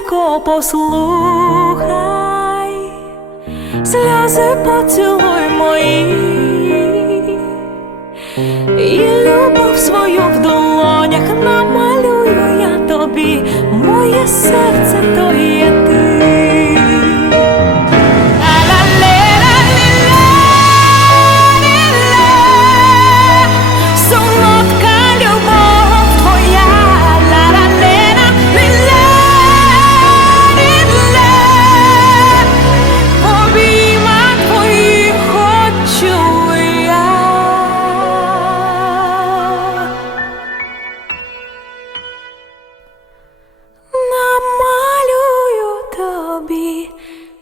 серденько, послухай, сльози поцілуй мої, і любов свою в долонях намалюю я тобі, моє серце то